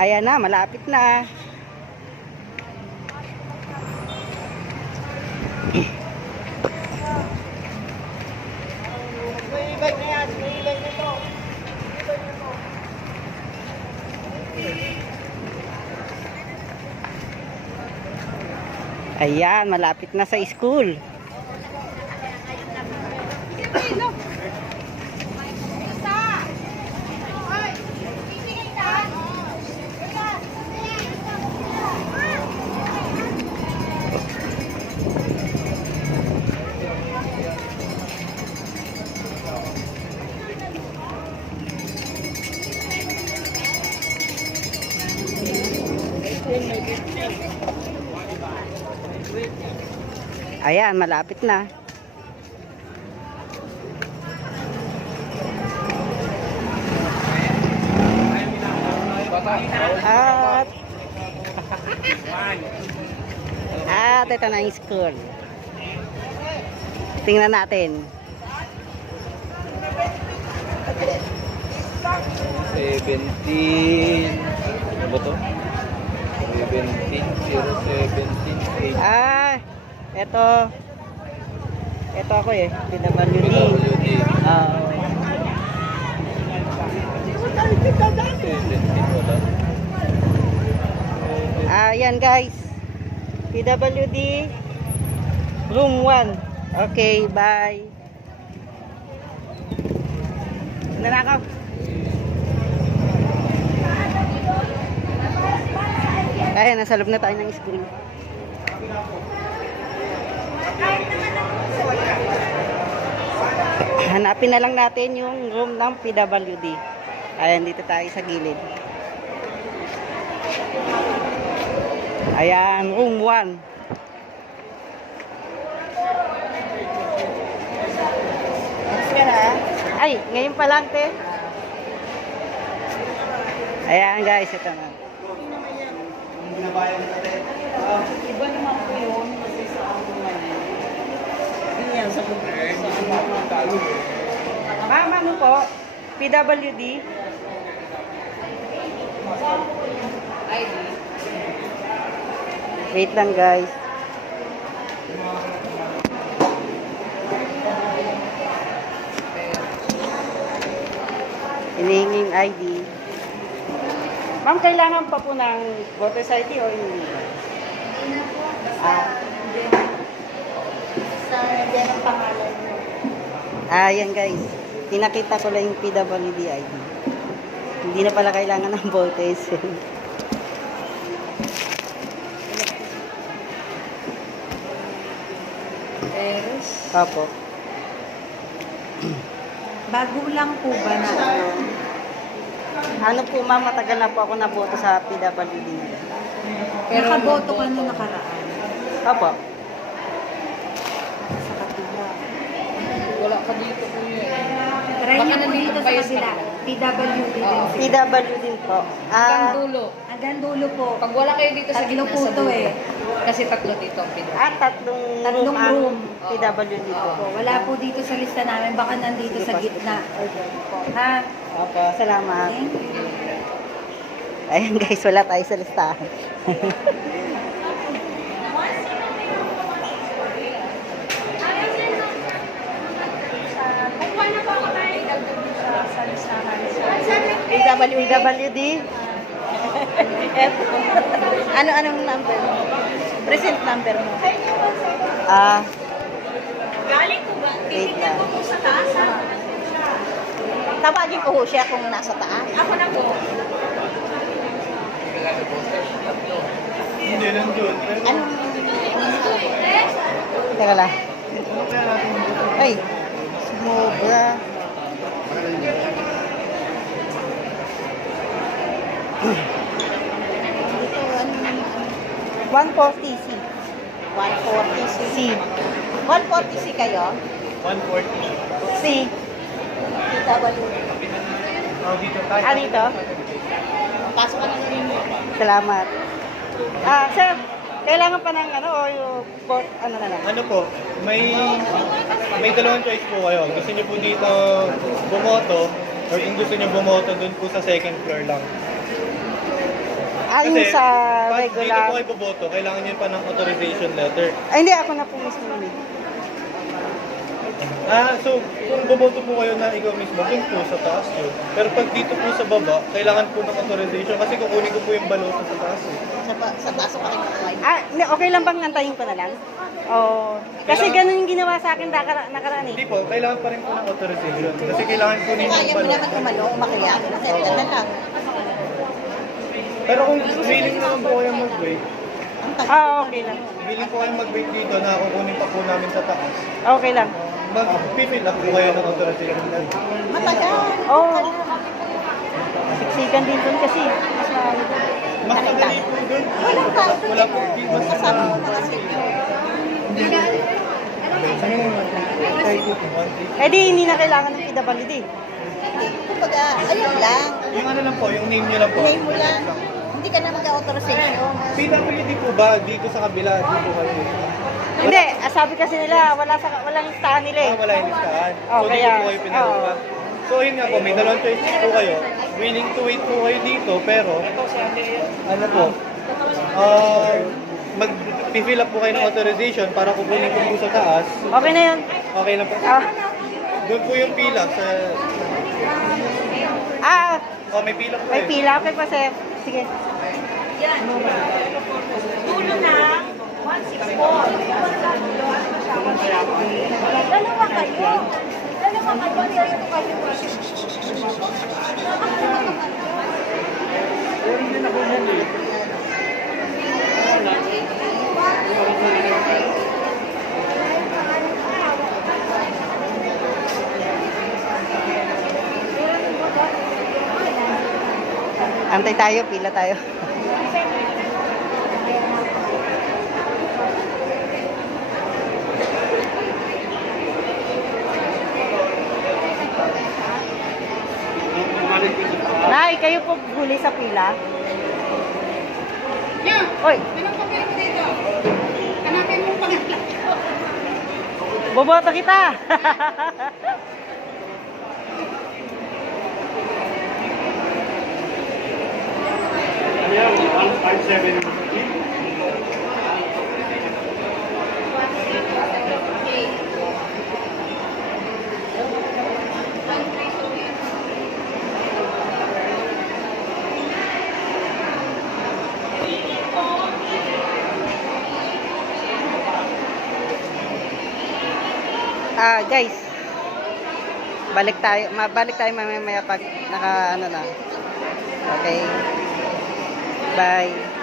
Ayan na, malapit na. Ayan, malapit na sa school. Ayan, malapit na. At ito na yung school. Tingnan natin. 17. Ano ba to? 17, 017, 8. Ito ako eh. PWD. PWD. Ayan guys. PWD room 1. Okay, bye. Nanakaw. Ayan, nasa loob na tayo ng school. Hanapin na lang natin yung room ng PWD. Ayan, dito tayo sa gilid. Ayan, room 1. Ay, ngayon pa lang, te. Ayan, guys, ito na. Iba naman po yun kasi sa ano man eh. Hindi yan sa Ma'am, ano po? PWD? ID. Wait lang, guys. Hinihinging ID. Ma'am, kailangan pa po ng voter's ID o hindi? Sa ng pangalan mo. Ayan guys, pinakita ko lang yung PWD ID. Hindi na pala kailangan ng voters. Eres. Opo. Bago lang po ba na Ano po ma'am, matagal na po ako naboto sa PWD nila. Pero nakaboto ka na nakaraan. Opo. Sa kapila. Wala ka dito po yan. Try niyo po dito sa kabila. PWD din. PWD din po. Hanggang dulo. Hanggang dulo po. Pag wala kayo dito sa Tatlo gitna po sa to dulo. eh. Kasi tatlo dito ang pinag. Tatlong Tatlong ang room. PWD po. Opo, wala po dito sa lista namin. Baka nandito sa gitna. Ha? Opo, salamat. Thank you. Ayan guys, wala tayo sa listahan. PWD. Anong number mo? Present number mo? Galing ko ba? Wait lang. ko sa taas. Tawagin ko ho siya kung nasa taas. Ako na po. Hindi nandun. Anong... Teka lang. Ay, sumobra. Dito, ano naman? 140C. 140C. 140C kayo? 140. C. PW. Dito tayo. Dito? Pasok ka na rin mo. Salamat. Sir, kailangan pa ng ano o yung port, ano na lang? Ano po, may dalawang choice po kayo. Gusto niyo po dito bumoto or kung gusto niyo bumoto dun po sa second floor lang. Yung Kasi, sa pag dito regular. po kayo boboto, kailangan nyo pa ng authorization letter. Ay, hindi. Ako na po mismo yun eh. So, kung boboto po kayo na ikaw mismo, dun po sa taas yun. Pero pag dito po sa baba, kailangan po ng authorization kasi kukunin ko po yung balota sa taas eh. Sa taas pa kayo kukuhay. Hindi, okay lang bang antayin ko na lang? Oo. Kasi ganun yung ginawa sa akin nakaraan eh. Hindi po, kailangan pa rin po ng authorization. Kasi kailangan kunin Kaya yung mo balota. naman umano, umakyat. Senta na lang. Pero kung willing naman po kayo mag-wait, Okay lang. willing po kayo mag-wait dito na kukunin pa po namin sa taas. Okay lang. Mag-fill up po kayo ng authorization letter. Matagal. Oo. Siksikan din doon kasi. Mas marami doon. Mas madali po dun. Walang tao. Wala po. Mas Kasama mo mga senior. Eh di, hindi na kailangan ng PWD. Kumbaga, ayun lang. Yung ano lang po, yung name nyo lang po. Name mo lang. Hindi ka na mag-authorization. PWD po ba dito sa kabila? Dito kayo. Hindi, sabi kasi nila, walang listahan nila eh. Wala yung listahan. Oh, So, kaya- dito po kayo pinagawa. So, yun nga po, may dalawang choices po kayo. Willing to wait po kayo dito, pero, ano po, mag-fill up po kayo ng authorization para kukunin ko po sa taas. Okay na yun. Okay lang po. Ah, Doon po yung pila sa... Oh, may pila po may eh. pila. Okay pa, sir. Sige. Dulo na. 164. Dalawa kayo. Dalawa kayo. Antay tayo, pila tayo. Nay, kayo po huli sa pila? Oy, Anong papel ko dito? Hanapin mo pangalan ko. boboto kita. Guys. Balik tayo mamaya pag naka ano na. Okay. Bye.